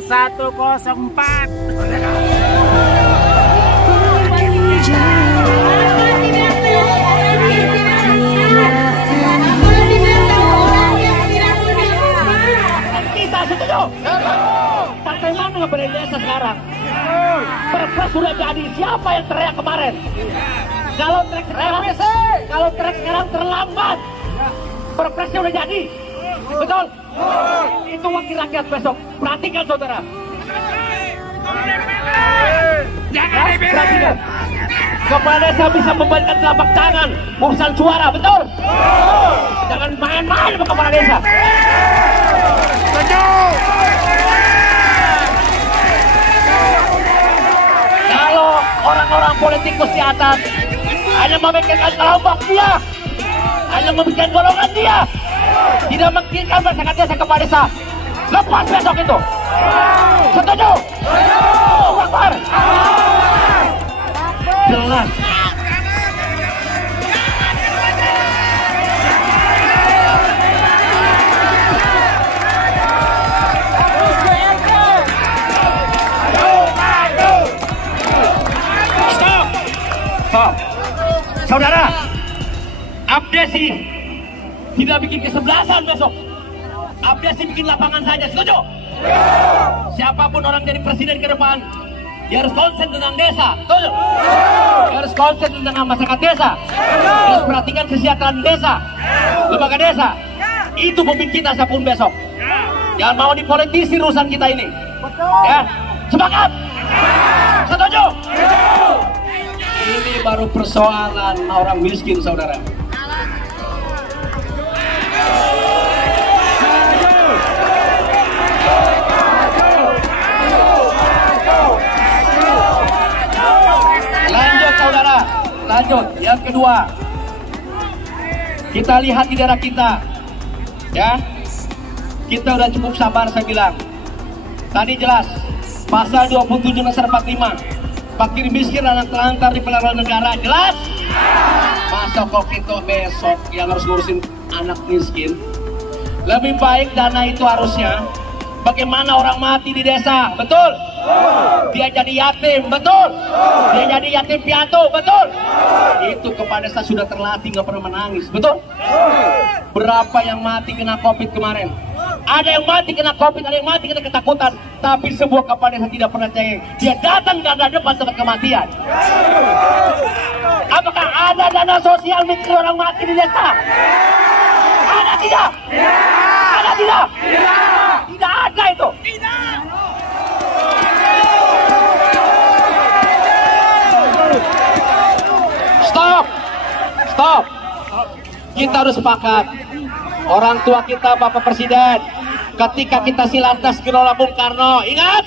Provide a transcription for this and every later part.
104. Kita setuju. Partai mana yang berdesa sekarang? Perpres sudah jadi. Siapa yang teriak kemarin? Kalau trek sekarang terlambat, perpresnya udah jadi. Betul? Itu wakil rakyat besok. Perhatikan saudara. Perhatikan. Kepala desa bisa membalikkan telapak tangan urusan suara, betul? Jangan main-main sama kepala desa. Kalau orang-orang politikus di atas hanya memikirkan kelompok dia, hanya memikirkan golongan dia, tidak memikirkan masyarakat desa kepala desa, lepas besok itu. Setuju? Akbar. Jelas. Stop. Saudara, Abdesi tidak bikin kesebelasan besok. Abdesi bikin lapangan saja, setuju? Siapapun orang jadi presiden ke depan, dia harus konsen tentang desa, setuju? Dia harus konsen tentang masyarakat desa. Dia harus perhatikan kesejahteraan desa, lembaga desa. Itu pemimpin kita siapapun besok. Jangan mau dipolitisi urusan kita ini. Ya, semangat. Setuju? Ini baru persoalan orang miskin, saudara. Lanjut, saudara. Lanjut. Yang kedua, kita lihat di daerah kita. Ya, kita udah cukup sabar, saya bilang. Tadi jelas, pasal 27 dasar 45. Fakir miskin anak terlantar di pelayanan negara, jelas? Masa kok kita besok yang harus ngurusin anak miskin? Lebih baik dana itu harusnya bagaimana orang mati di desa, betul? Dia jadi yatim, betul? Dia jadi yatim piatu, betul? Itu kepala desa sudah terlatih, nggak pernah menangis, betul? Berapa yang mati kena COVID kemarin? Ada yang mati kena COVID, ada yang mati kena ketakutan. Tapi sebuah kepala desa tidak pernah cengeng. Dia datang dari depan tempat kematian. Apakah ada dana sosial mikir orang mati di desa? Ada tidak? Ada tidak? Tidak ada itu. Stop. Stop. Kita harus sepakat. Orang tua kita, Bapak Presiden, ketika kita silantas kelola Bung Karno, ingat?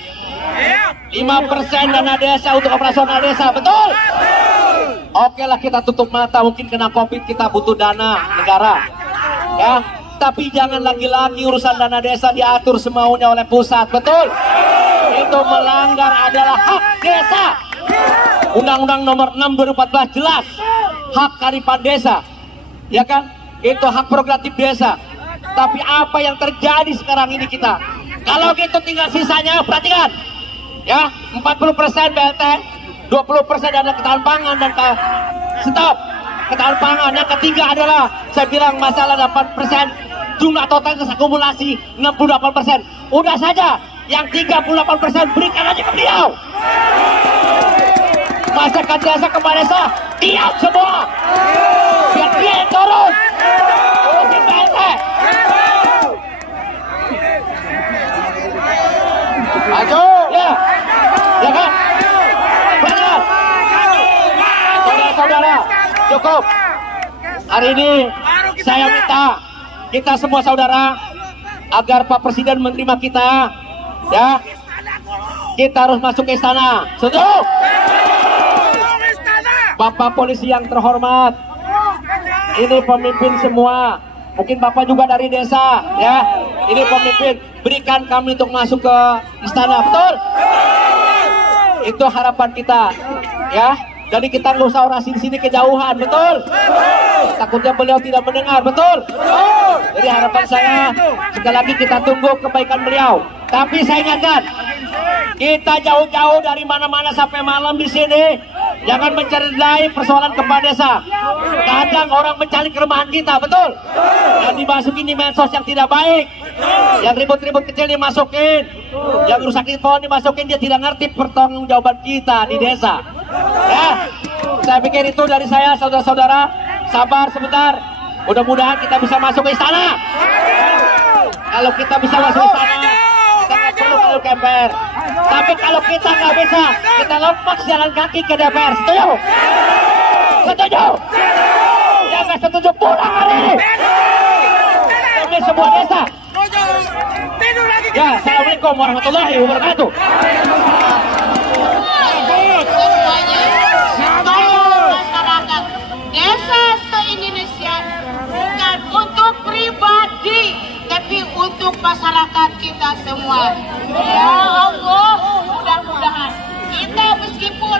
5% dana desa untuk operasional desa, betul? Oke lah, kita tutup mata, mungkin kena COVID kita butuh dana negara, ya. Tapi jangan lagi-lagi urusan dana desa diatur semaunya oleh pusat, betul? Itu melanggar adalah hak desa. Undang-Undang nomor 6 2014 jelas, hak kearifan desa, ya kan? Itu hak prerogatif desa. Tapi apa yang terjadi sekarang ini kita, kalau gitu tinggal sisanya, perhatikan ya, 40% BLT, 20% dana ketahanan pangan dan stop ketahanan pangan. Yang ketiga adalah saya bilang masalah 8%, jumlah total akumulasi 68%. Udah saja yang 38% berikan aja ke beliau. Masyarakat desa kepala desa diam semua, biar dia yang turun. Urusin BLT. Maju, ya, ya kan? Benar. Saudara-saudara, cukup. Hari ini saya minta kita semua saudara agar Pak Presiden menerima kita, ya. Kita harus masuk ke istana. Setuju? Bapak polisi yang terhormat, ini pemimpin semua. Mungkin Bapak juga dari desa, ya. Ini pemimpin. Berikan kami untuk masuk ke istana, betul? Itu harapan kita, ya. Jadi kita nggak usah orasi di sini kejauhan, betul? Takutnya beliau tidak mendengar, betul? Jadi harapan saya sekali lagi kita tunggu kebaikan beliau. Tapi saya ingatkan, kita jauh-jauh dari mana-mana sampai malam di sini. Jangan mencederai persoalan kepala desa. Kadang orang mencari kelemahan kita, betul? Yang dimasukin di medsos yang tidak baik, yang ribut-ribut kecil dimasukin, yang rusakin pohon dimasukin, dia tidak ngerti pertanggungjawaban kita di desa. Ya, saya pikir itu dari saya, saudara-saudara. Sabar sebentar. Mudah-mudahan kita bisa masuk ke istana. Kalau kita bisa masuk ke istana, kita nggak perlu kalau KPR. Tapi kalau kita nggak bisa, kita lompat jalan kaki ke DPR. Setuju? Setuju? Yang nggak setuju pulang hari ini. Demi sebuah desa. Ya, assalamualaikum warahmatullahi wabarakatuh. Masyarakat desa se-Indonesia bukan untuk pribadi, tapi untuk masyarakat kita semua. Ya Allah, mudah-mudahan kita, meskipun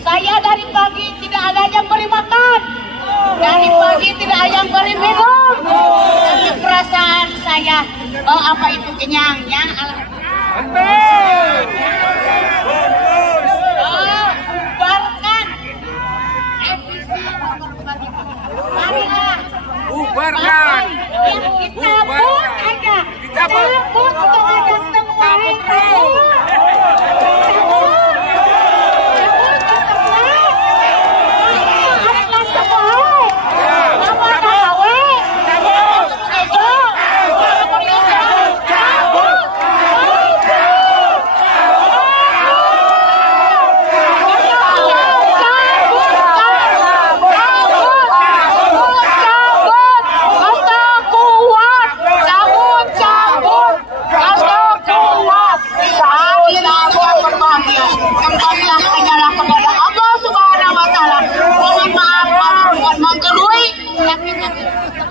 saya dari pagi tidak ada yang beri makan, dari pagi tidak ada yang beri minum, tapi perasaan saya, oh apa itu kenyang, ya bubarkan revisi. Marilah bubarkan. Kita cabut aja, cabut kepada semua itu.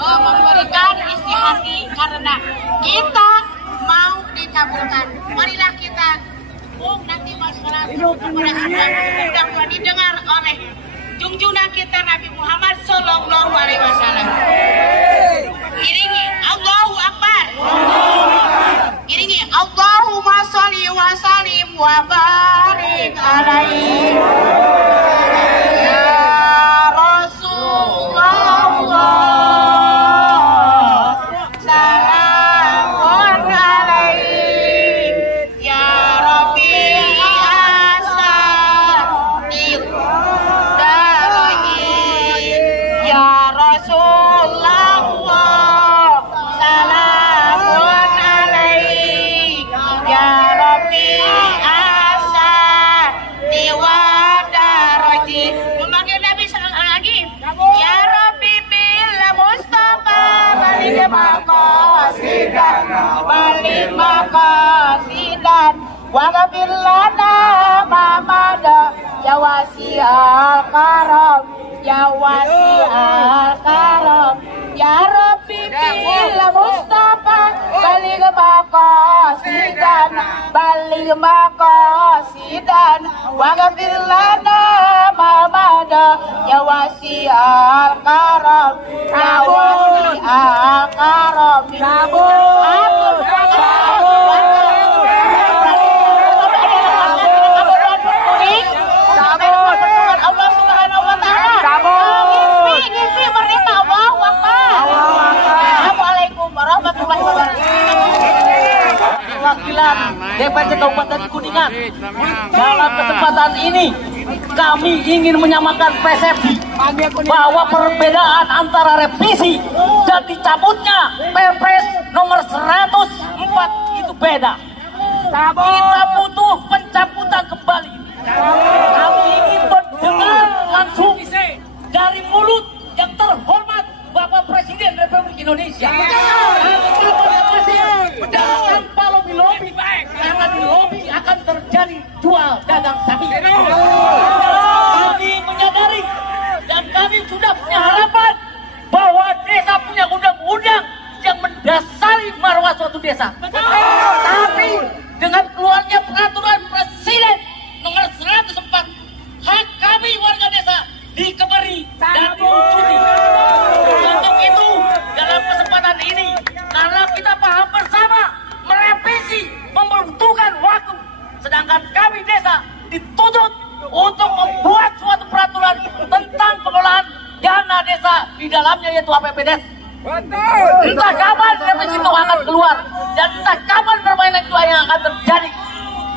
Memberikan isi hati karena kita mau dikabulkan. Marilah kita nanti masyarakat kepada semua mudah-mudahan didengar oleh junjungan kita Nabi Muhammad Sallallahu Alaihi Wasallam. Iringi Allahu Akbar. Iringi Allahumma sholli wa sallim wa barik alaihi. Balik makasidan waghfir lana mamada ya wasi'al karam ya wasi'al karam ya Rabbi bil Mustafa balik makasidan waghfir lana mamada ya wasi'al karam ya wasi'al karam Wakilan DPRD Kabupaten Kuningan, dalam kesempatan ini kami ingin menyamakan persepsi bahwa perbedaan antara revisi dan dicabutnya Perpres nomor 104 itu beda. Kita butuh pencabutan kembali. Kami ingin mendengar langsung dari mulut yang terhormat Bapak Presiden Republik Indonesia. Tanpa lobby-lobby, karena di lobby akan terjadi jual dagang sapi. Kami menyadari dan kami sudah punya harapan bahwa desa punya undang-undang yang mendasari marwah suatu desa. Tapi dengan keluarnya peraturan Presiden nomor 104, hak kami warga desa dikeberi dan diwujudi. Untuk itu, dalam kesempatan ini, karena kita paham bersama merevisi, tuntut untuk membuat suatu peraturan tentang pengelolaan dana desa di dalamnya, yaitu APBDes. Entah kapan revisi itu akan keluar dan entah kapan permainan itu yang akan terjadi.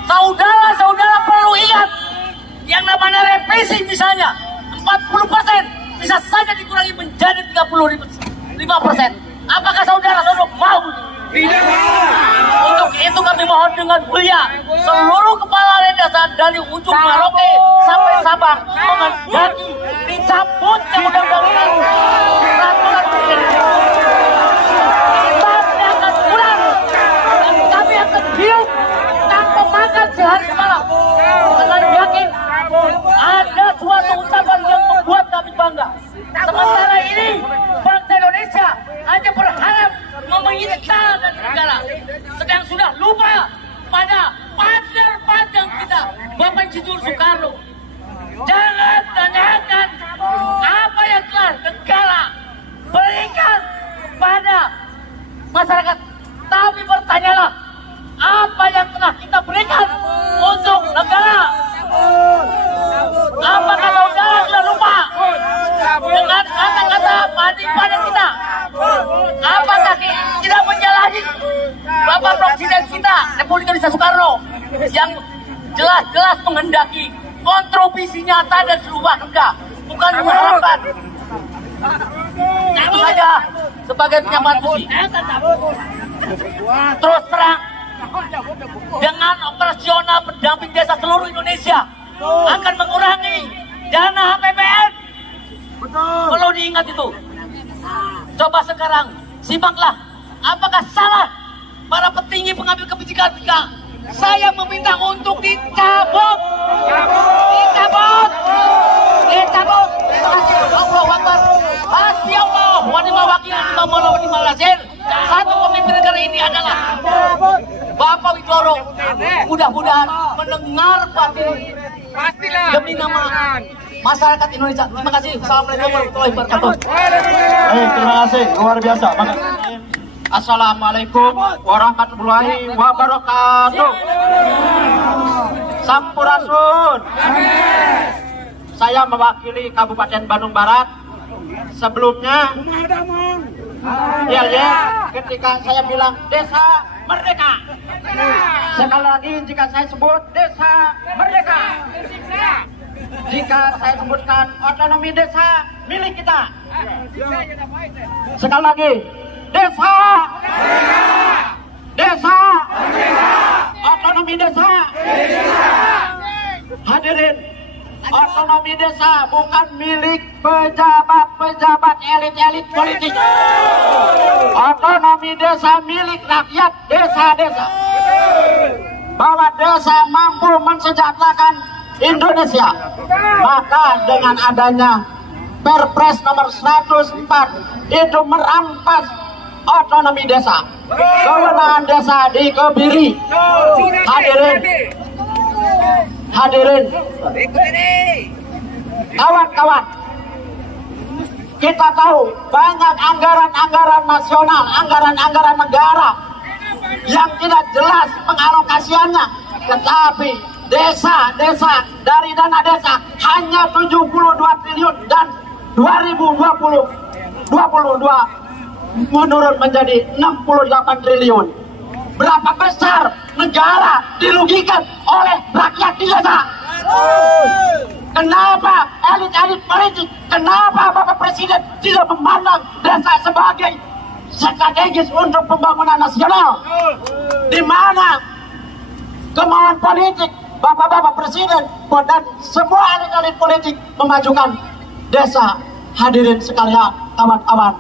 Saudara-saudara perlu ingat, yang namanya revisi misalnya 40% bisa saja dikurangi menjadi 35%. Apakah saudara-saudara mau? Tidak. Untuk itu kami mohon dengan mulia seluruh kepala desa dari ujung Merauke sampai Sabang menghendaki dicabut undang-undang peraturan kami akan pulang dan kami akan hidup tanpa makan sehari semalam dengan yakin ada suatu ucapan yang membuat kami bangga. Sementara ini bangsa Indonesia hanya berharap meminta dan negara, sedang sudah lupa pada pader-pader kita Bapak Insinyur Soekarno. Jangan tanyakan apa yang telah negara berikan pada masyarakat, tapi bertanyalah apa yang telah kita berikan untuk negara. Apakah saudara sudah lupa dengan kata-kata padi-padi kita? Apakah tidak menyalahi Bapak Presiden kita Republik Indonesia Soekarno yang jelas-jelas menghendaki kontribusi nyata dan seluruh warga, bukan harapan? Itu saja sebagai penyampaian puisi. Terus terang, dengan operasional pendamping desa seluruh Indonesia akan mengurangi dana APBN. Perlu diingat itu. Coba sekarang simaklah, apakah salah para petinggi pengambil kebijakan jika saya meminta untuk dicabut? Dicabut. Allahu Akbar. Hasbi Allah wa ni'mal wakil, wa ni'mal nasir. Satu pemimpin negara ini adalah Bapak Widodo. Mudah-mudahan mendengar batin demi nama masyarakat Indonesia. Terima kasih. Assalamualaikum warahmatullahi wabarakatuh. Terima kasih, luar biasa. Assalamualaikum warahmatullahi wabarakatuh. Sampurasun. Saya mewakili Kabupaten Bandung Barat. Sebelumnya, ketika saya bilang desa merdeka, sekali lagi jika saya sebut desa merdeka, jika saya sebutkan otonomi desa milik kita, sekali lagi desa, desa, otonomi desa. Hadirin, otonomi desa bukan milik pejabat-pejabat elit-elit politik. Otonomi desa milik rakyat desa-desa. Bahwa desa mampu mensejahterakan Indonesia, maka dengan adanya Perpres nomor 104 itu merampas otonomi desa, kewenangan desa dikebiri. Hadirin, kawan-kawan, kita tahu banyak anggaran-anggaran nasional, anggaran-anggaran negara yang tidak jelas pengalokasiannya, tetapi desa-desa dari dana desa hanya 72 triliun dan 2022 menurun menjadi 68 triliun. Berapa besar negara dirugikan oleh rakyat di desa? Kenapa elit-elit politik, kenapa Bapak Presiden tidak memandang desa sebagai strategis untuk pembangunan nasional? Di mana kemauan politik Bapak-Bapak Presiden dan semua elit-elit politik memajukan desa? Hadirin sekalian, kawan-kawan,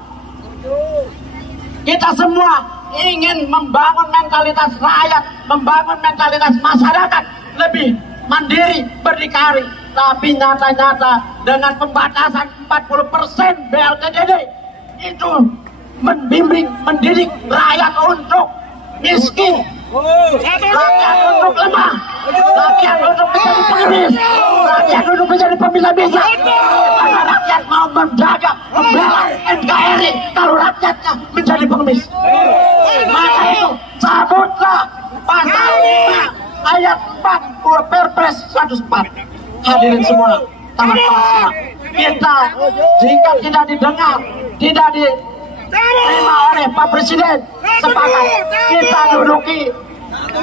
kita semua ingin membangun mentalitas rakyat, membangun mentalitas masyarakat lebih mandiri, berdikari. Tapi nyata-nyata dengan pembatasan 40% BLTDD itu membimbing, mendidik rakyat untuk miskin, rakyat untuk lemah, rakyat untuk menjadi pengemis, rakyat untuk menjadi pembisa-bisa. Karena rakyat mau menjaga, membela NKRI, kalau rakyatnya menjadi pengemis. Maka itu cabutlah pasal 5 ayat 4 Perpres 104. Hadirin semua, teman-teman, kita jika tidak didengar, tidak diterima oleh Pak Presiden, sepakat kita duduki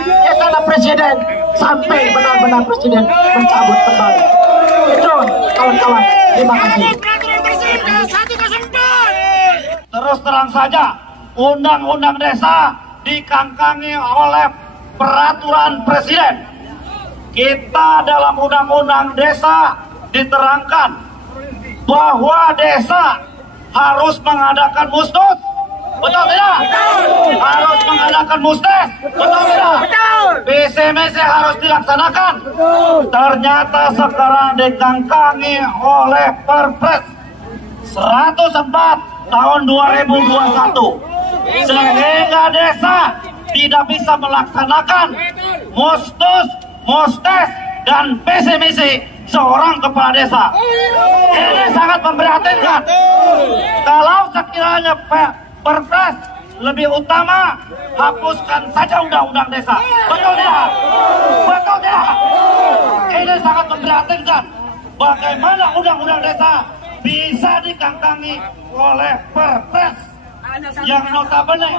istana Presiden sampai benar-benar Presiden mencabut kembali. Itu kawan-kawan, terima kasih. Terus terang saja, undang-undang desa dikangkangi oleh peraturan Presiden. Kita dalam undang-undang desa diterangkan bahwa desa harus mengadakan musnus, betul tidak? Harus mengadakan musdes, betul tidak? BCMC harus dilaksanakan. Ternyata sekarang dikangkangi oleh Perpres 104 tahun 2021, sehingga desa tidak bisa melaksanakan musnus, musdes, dan BCMC seorang kepala desa. Ini sangat memprihatinkan. Kalau sekiranya Perpres lebih utama, hapuskan saja undang-undang desa. Betul tidak? Betul tidak? Ini sangat memprihatinkan. Bagaimana undang-undang desa bisa dikangkangi oleh Perpres yang notabene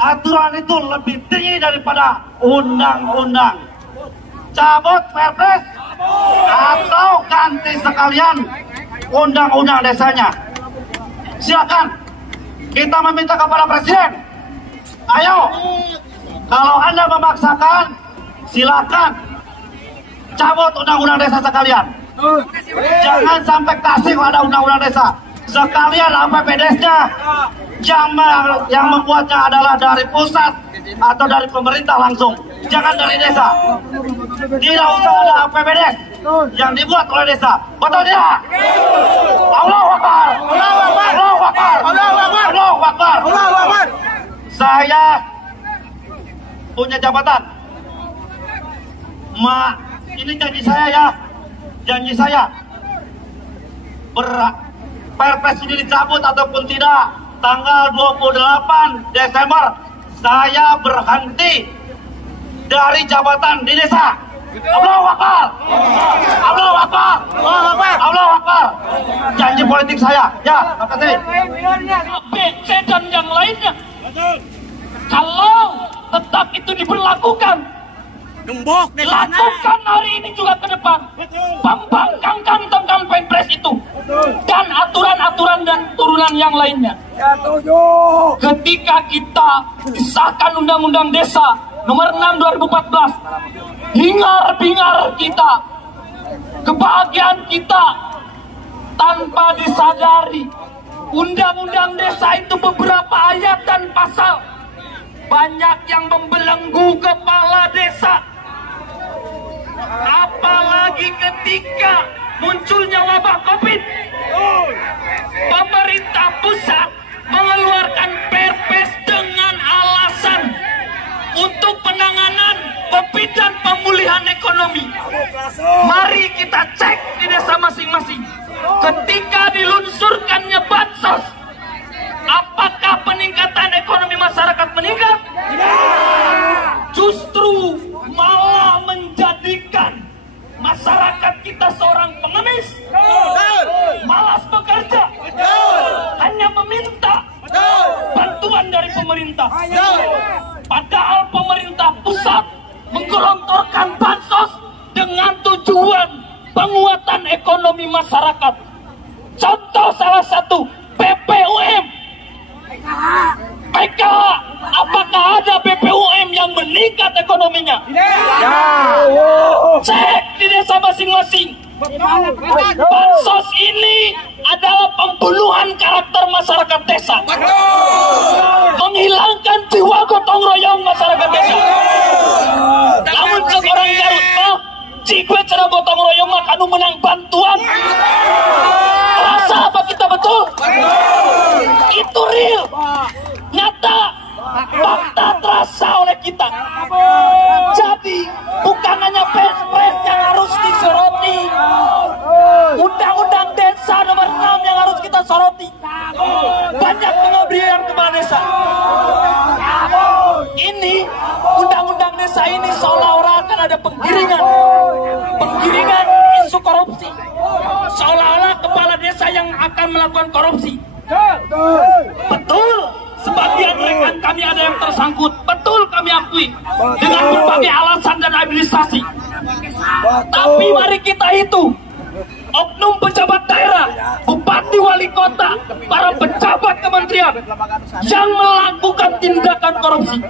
aturan itu lebih tinggi daripada undang-undang. Cabut Perpres atau ganti sekalian undang-undang desanya. Silakan, kita meminta kepada Presiden, ayo, kalau Anda memaksakan, silakan cabut undang-undang desa sekalian. Jangan sampai kasih pada undang-undang desa. Sekalian APBDes-nya yang membuatnya adalah dari pusat atau dari pemerintah langsung, jangan dari desa. Tidak usah ada APBDes yang dibuat oleh desa, betul tidak? Allahu Akbar, Allahu Akbar, Allahu Akbar. Saya punya jabatan, ini janji saya ya, janji saya. Perpres ini dicabut ataupun tidak, tanggal 28 Desember saya berhenti dari jabatan di desa. Allahu Akbar, Allahu Akbar, Allahu Akbar. Janji politik saya. Ya, terima kasih. BC dan yang lainnya. Kalau tetap itu diberlakukan, lakukan hari ini juga ke depan. Pembangkangkan tentang Perpres itu dan aturan-aturan dan turunan yang lainnya. Ketika kita disahkan Undang-Undang Desa Nomor 6 2014, hingar-bingar kita, kebahagiaan kita tanpa disadari Undang-Undang Desa itu beberapa ayat dan pasal banyak yang membelenggu kepala desa. Apalagi ketika munculnya wabah COVID, pemerintah pusat mengeluarkan Perpres dengan alasan untuk penanganan COVID dan pemulihan ekonomi. Mari kita cek di desa masing-masing. Ketika dilunsurkannya bansos, apakah peningkatan ekonomi masyarakat meningkat? Justru malah menjadikan masyarakat kita seorang pengemis, malas bekerja, hanya meminta bantuan dari pemerintah. Padahal pemerintah pusat menggelontorkan bansos dengan tujuan penguatan ekonomi masyarakat. Contoh salah satu BPUM, PKH. Apakah ada BPUM yang meningkat ekonominya? Cek di desa masing-masing. Bansos ini adalah pembunuhan karakter masyarakat desa, menghilangkan jiwa gotong royong masyarakat desa. Namun seorang Garut mah, jika cara gotong royong mah kanu menang bantuan. Rasa apa kita betul? Itu real, nyata, fakta terasa oleh kita. Jadi bukan hanya Perpres yang harus disoroti, Undang-Undang Desa Nomor 6 yang harus kita soroti. Banyak pengabdian kepala desa. Ini Undang-Undang Desa ini seolah-olah akan ada isu korupsi. Seolah-olah kepala desa yang akan melakukan korupsi. Betul, sebagian rekan kami ada yang tersangkut. Betul, kami akui dengan berbagai alasan dan administrasi. Tapi mari kita hitung oknum pejabat daerah, bupati, wali kota, para pejabat kementerian yang melakukan tindakan korupsi.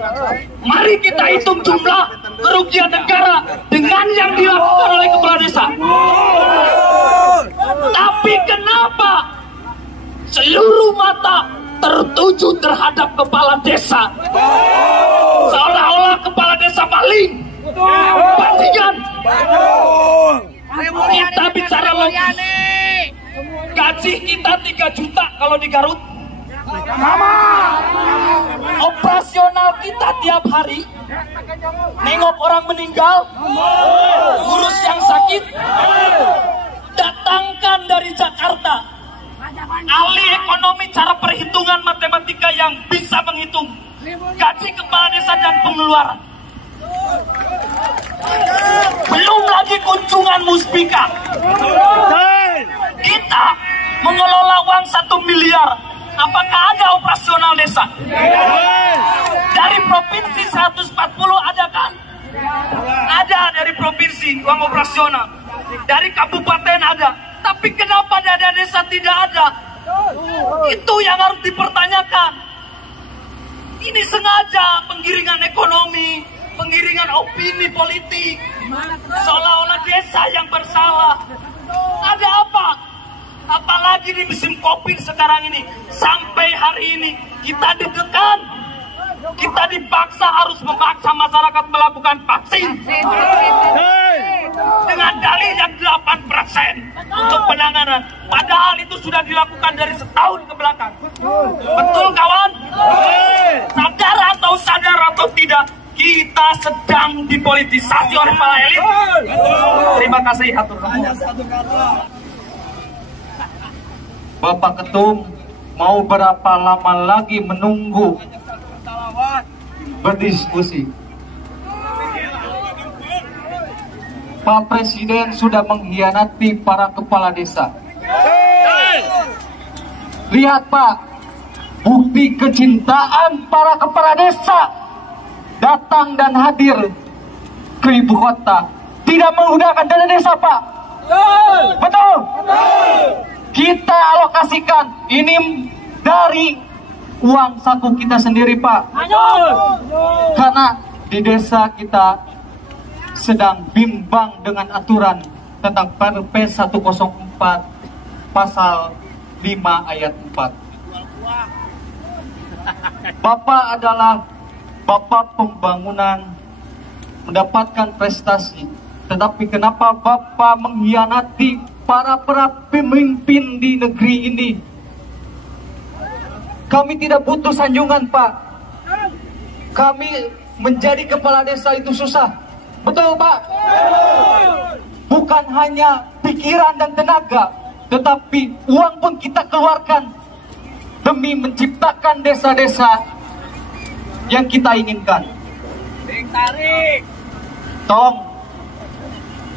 Mari kita hitung jumlah kerugian negara dengan yang dilakukan oleh kepala desa. Tapi kenapa seluruh mata tertuju terhadap kepala desa? Seolah-olah kepala desa maling, bajingan. Kita bicara logis. Gaji kita 3 juta kalau di Garut. Operasional kita tiap hari nengok orang meninggal, urus yang sakit, datangkan dari Jakarta ahli ekonomi cara perhitungan matematika yang bisa menghitung gaji kepala desa dan pengeluaran. Belum lagi kunjungan muspika. Kita mengelola uang 1 miliar. Apakah ada operasional desa? Dari provinsi 140 ada kan? Ada dari provinsi uang operasional. Dari kabupaten ada. Tapi kenapa dana desa tidak ada? Itu yang harus dipertanyakan. Ini sengaja penggiringan ekonomi, penggiringan opini politik, seolah-olah desa yang bersalah. Ada apa? Apalagi di musim COVID sekarang ini, sampai hari ini kita ditekan, kita dipaksa harus memaksa masyarakat melakukan vaksin dengan dalih yang 8% untuk penanganan, padahal itu sudah dilakukan dari setahun ke belakang. Betul kawan? Sadar atau tidak, kita sedang dipolitisasi oleh para elit. Terima kasih, hatur nuhun. Bapak Ketum, mau berapa lama lagi menunggu berdiskusi? Pak Presiden sudah mengkhianati para kepala desa. Lihat Pak, bukti kecintaan para kepala desa datang dan hadir ke ibu kota, tidak menggunakan dana desa Pak. Betul. Kita alokasikan ini dari uang saku kita sendiri Pak. Karena di desa kita sedang bimbang dengan aturan tentang Perpres 104 pasal 5 ayat 4. Bapak adalah Bapak pembangunan, mendapatkan prestasi, tetapi kenapa Bapak mengkhianati para pemimpin di negeri ini? Kami tidak butuh sanjungan Pak. Kami menjadi kepala desa itu susah. Betul Pak? Bukan hanya pikiran dan tenaga, tetapi uang pun kita keluarkan demi menciptakan desa-desa yang kita inginkan. Tolong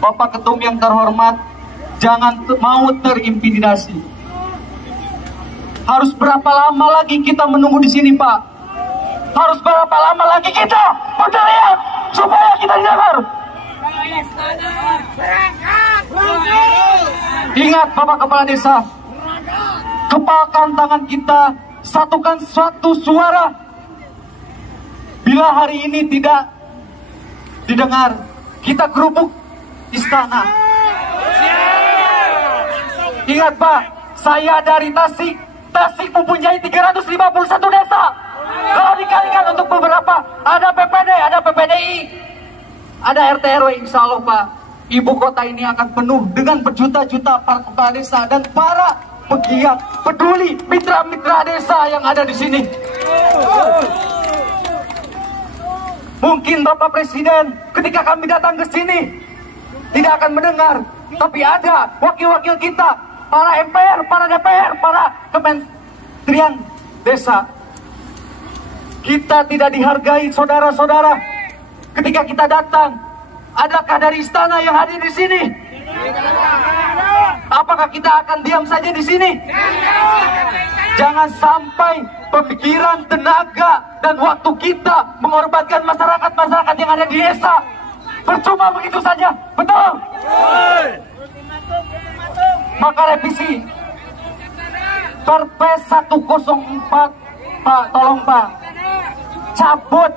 Bapak Ketum yang terhormat, jangan mau terintimidasi. Harus berapa lama lagi kita menunggu di sini Pak? Harus berapa lama lagi kita berteriak supaya kita didengar? Ingat Bapak Kepala Desa, kepalkan tangan kita, satukan suatu suara. Bila hari ini tidak didengar, kita gerubuk istana. Ingat Pak, saya dari Tasik. Tasik mempunyai 351 desa. Kalau dikalikan untuk beberapa, ada PPD, ada PPDI, ada RT RW, insya Allah Pak, ibu kota ini akan penuh dengan berjuta-juta para kepala desa dan para pegiat peduli mitra-mitra desa yang ada di sini. Mungkin Bapak Presiden ketika kami datang ke sini tidak akan mendengar, tapi ada wakil-wakil kita, para MPR, para DPR, para Kementerian Desa. Kita tidak dihargai saudara-saudara ketika kita datang. Adakah dari istana yang hadir di sini? Apakah kita akan diam saja di sini? Jangan sampai pemikiran, tenaga, dan waktu kita mengorbankan masyarakat yang ada di desa percuma begitu saja, betul? Maka revisi Perpres 104, Pak, tolong Pak, cabut.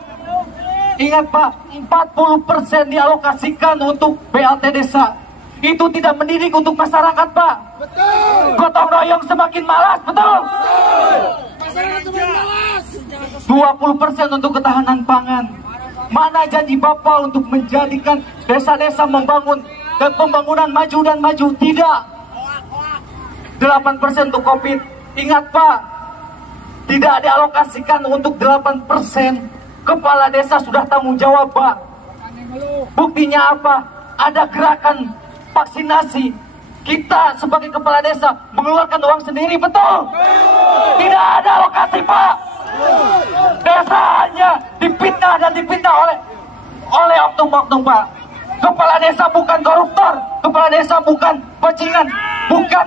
Ingat Pak, 40% dialokasikan untuk BLT desa. Itu tidak mendidik untuk masyarakat Pak. Gotong royong semakin malas, betul? 20% untuk ketahanan pangan. Mana janji Bapak untuk menjadikan desa-desa membangun dan pembangunan maju dan maju? Tidak. 8% untuk COVID. Ingat Pak, tidak dialokasikan untuk 8%. Kepala desa sudah tanggung jawab Pak. Buktinya apa? Ada gerakan vaksinasi. Kita sebagai kepala desa mengeluarkan uang sendiri, betul? Tidak ada alokasi Pak. Desa hanya dipitnah dan dipitnah oleh oknum-oknum Pak. Kepala desa bukan koruptor, kepala desa bukan bajingan, bukan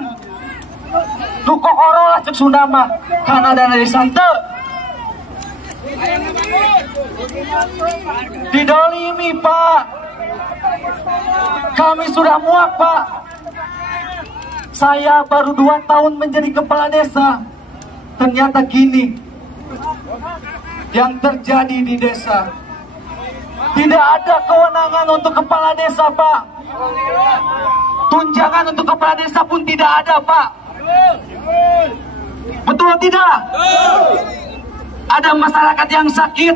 Dukokoro lah cek Sundama, karena dana desa itu didolimi Pak. Kami sudah muak Pak. Saya baru 2 tahun menjadi kepala desa. Ternyata gini yang terjadi di desa. Tidak ada kewenangan untuk kepala desa Pak. Tunjangan untuk kepala desa pun tidak ada Pak. Betul tidak? Ada masyarakat yang sakit.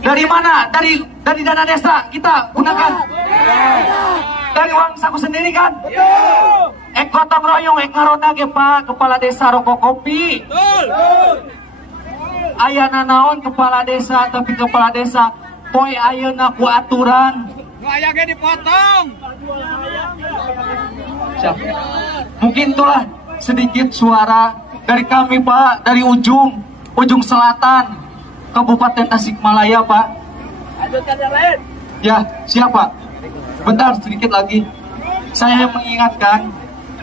Dari mana? Dari dana desa kita gunakan. Dari uang saku sendiri kan? Gotong royong ngaronage Pak, kepala desa rokok kopi. Ayana naon kepala desa, tapi kepala desa poe ayeuna ku aturan. Ayahnya dipotong. Mungkin itulah sedikit suara dari kami Pak, dari ujung selatan Kabupaten Tasikmalaya Pak. Ya, siapa? Bentar, sedikit lagi. Saya mengingatkan,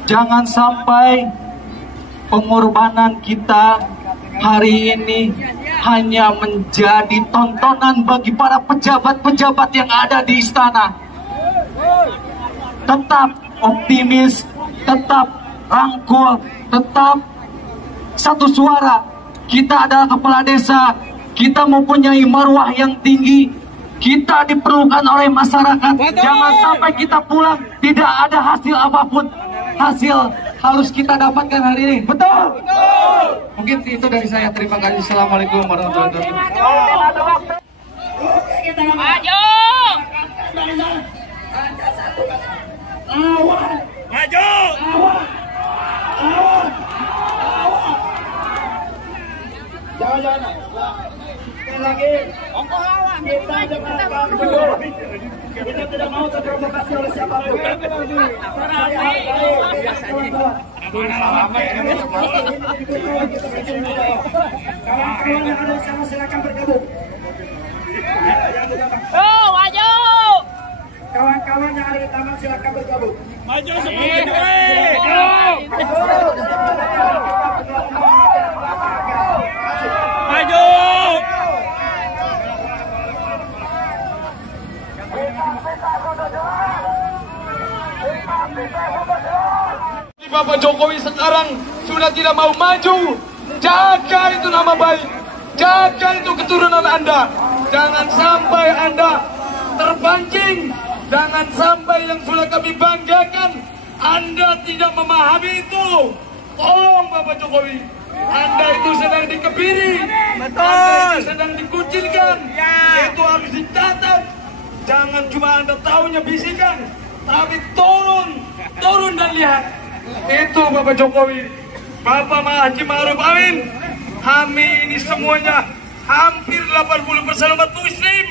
jangan sampai pengorbanan kita hari ini hanya menjadi tontonan bagi para pejabat-pejabat yang ada di istana. Tetap optimis, tetap rangkul, tetap satu suara. Kita adalah kepala desa, kita mempunyai marwah yang tinggi, kita diperlukan oleh masyarakat. Jangan sampai kita pulang tidak ada hasil apapun. Hasil harus kita dapatkan hari ini, betul? Mungkin itu dari saya. Terima kasih. Assalamualaikum warahmatullahi wabarakatuh. Maju! Maju! Jangan. Sekali lagi. Kita tidak mau terprovokasi oleh siapapun. Kawan-kawan yang ada di sana silakan bergabung. Oh, maju! Kawan-kawan yang ada di taman silakan bergabung. Maju semua. Maju. Bapak Jokowi sekarang sudah tidak mau maju. Jaga itu nama baik, jaga itu keturunan Anda. Jangan sampai Anda terpancing, jangan sampai yang sudah kami banggakan Anda tidak memahami itu. Tolong Bapak Jokowi, Anda itu sedang dikebiri, Anda itu sedang dikucilkan. Itu harus dicatat. Jangan cuma Anda tahunya bisikan, tapi turun dan lihat. Itu Bapak Jokowi, Bapak Haji Ma'ruf Amin. Kami ini semuanya hampir 80% umat muslim.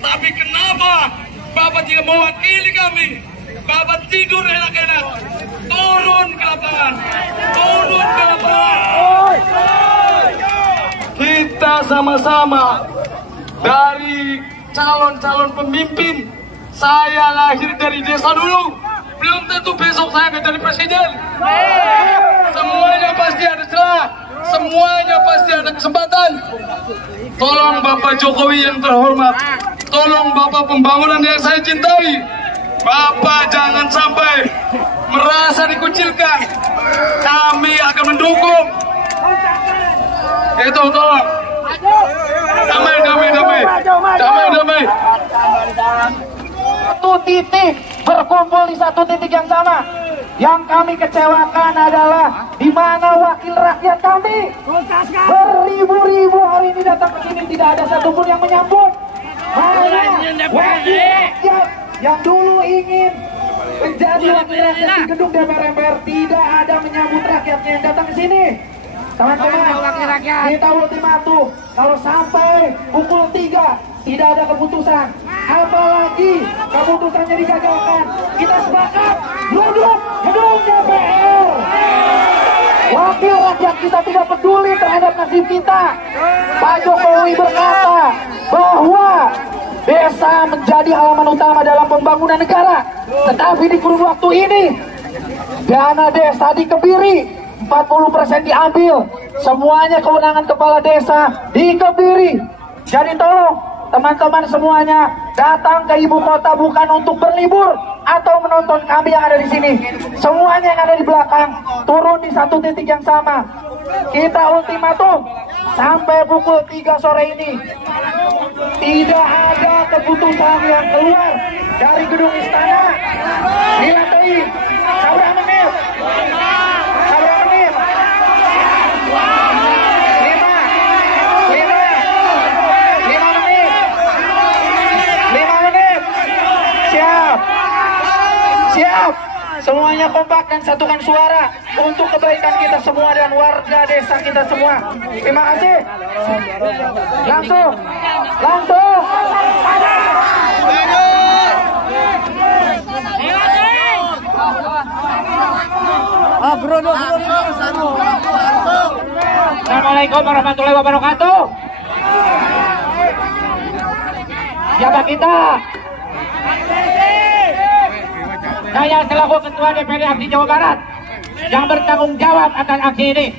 Tapi kenapa Bapak tidak mewakili kami? Bapak tidur enak-enak. Turun ke lapangan. Turun ke lapangan. Kita sama-sama dari calon-calon pemimpin. Saya lahir dari desa dulu. Belum tentu besok saya akan jadi presiden. semuanya pasti ada kesempatan. Tolong Bapak Jokowi yang terhormat, tolong Bapak pembangunan yang saya cintai, Bapak jangan sampai merasa dikucilkan. Kami akan mendukung. Itu tolong. Damai. Satu titik, berkumpul di satu titik yang sama. Yang kami kecewakan adalah di mana wakil rakyat kami beribu-ribu hari ini datang ke sini, tidak ada satupun yang menyambut. Mana wakil rakyat yang dulu ingin menjadi wakil rakyat di gedung DPR MPR, tidak ada menyambut rakyatnya yang datang ke sini. Teman-teman, kita ultimatum, kalau sampai pukul 3 tidak ada keputusan, apalagi keputusannya digagalkan, kita sepakat duduk gedung DPR. Wakil rakyat kita tidak peduli terhadap nasib kita. Pak Jokowi berkata bahwa desa menjadi halaman utama dalam pembangunan negara, tetapi di kurun waktu ini dana desa dikebiri, 40% diambil, semuanya kewenangan kepala desa dikebiri. Jadi tolong teman-teman semuanya datang ke ibu kota bukan untuk berlibur atau menonton kami yang ada di sini. Semuanya yang ada di belakang turun di satu titik yang sama. Kita ultimatum sampai pukul 3 sore ini tidak ada keputusan yang keluar dari gedung istana. Dilantai berapa menit? Siap, semuanya kompak dan satukan suara untuk kebaikan kita semua dan warga desa kita semua. Terima kasih. Langsung. Assalamualaikum warahmatullahi wabarakatuh. Siapa kita? Saya selaku Ketua DPD Aksi Jawa Barat yang bertanggung jawab akan aksi ini.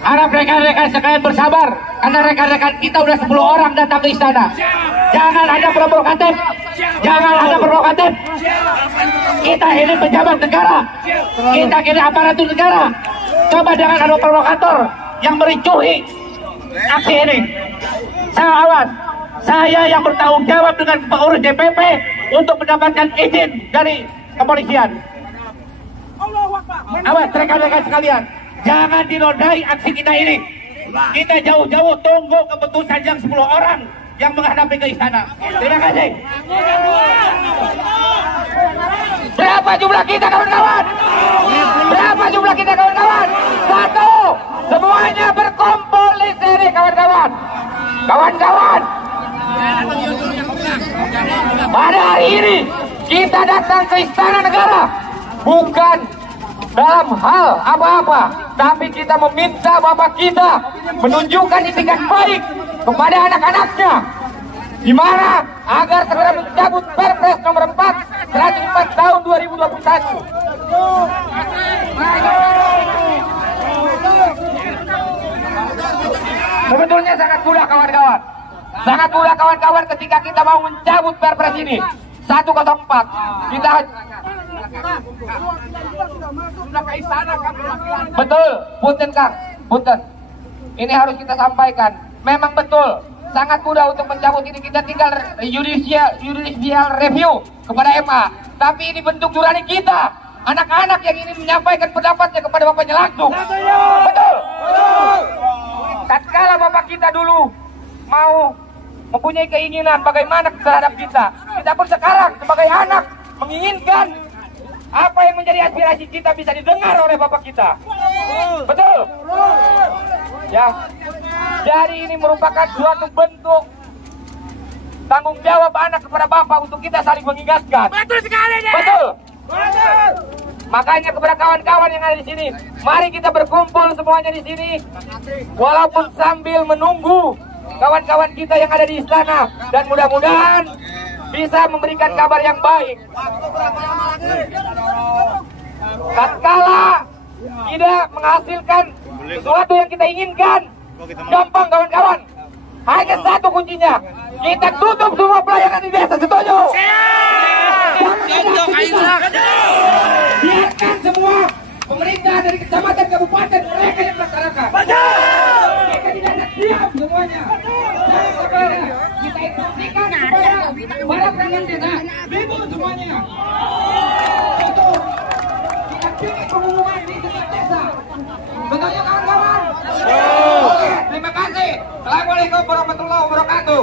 Harap rekan-rekan sekalian bersabar, karena rekan-rekan kita udah 10 orang datang ke istana. Jangan ada provokatif. Kita ini pejabat negara, kita ini aparatur negara. Coba jangan ada provokator yang mericuhi aksi ini. Saya yang bertanggung jawab dengan pengurus DPP untuk mendapatkan izin dari kepolisian. Awas rekan-rekan sekalian, jangan dinodai aksi kita ini. Kita jauh-jauh tunggu keputusan yang 10 orang yang menghadapi ke istana. Terima kasih. Berapa jumlah kita kawan-kawan? Satu. Semuanya berkumpul di sini kawan-kawan. Pada hari ini kita datang ke istana negara bukan dalam hal apa-apa, tapi kita meminta Bapak kita menunjukkan itikat baik kepada anak-anaknya, di mana agar segera mencabut Perpres nomor 104 tahun 2021. Sebetulnya sangat mudah kawan-kawan, ketika kita mau mencabut Perpres ini 104. Kita betul, punten. Ini harus kita sampaikan. Memang betul, sangat mudah untuk mencabut ini. Kita tinggal judicial review kepada MA. Tapi ini bentuk nurani kita, anak-anak yang ingin menyampaikan pendapatnya kepada bapaknya langsung. Betul. Tatkala bapak kita dulu mau mempunyai keinginan bagaimana terhadap kita pun sekarang sebagai anak menginginkan apa yang menjadi aspirasi kita bisa didengar oleh bapak kita. Betul. Ya. Jadi ini merupakan suatu bentuk tanggung jawab anak kepada bapak untuk kita saling mengingatkan. Betul sekali. Betul. Makanya kepada kawan-kawan yang ada di sini, mari kita berkumpul semuanya di sini, walaupun sambil menunggu kawan-kawan kita yang ada di istana, dan mudah-mudahan bisa memberikan kabar yang baik. Tatkala tidak menghasilkan sesuatu yang kita inginkan, gampang kawan-kawan. Hanya satu kuncinya, kita tutup semua pelayanan di desa. Setuju? Biarkan semua pemerintah dari kecamatan, kabupaten, mereka yang melaksanakan. Mereka tidak ada diam semuanya. Kita instruksikan kepada para perangkat desa, ribut semuanya. Betul. Tidak ingin pengumuman di setiap desa. Setuju kawan-kawan? Oke, terima kasih. Assalamualaikum warahmatullahi wabarakatuh.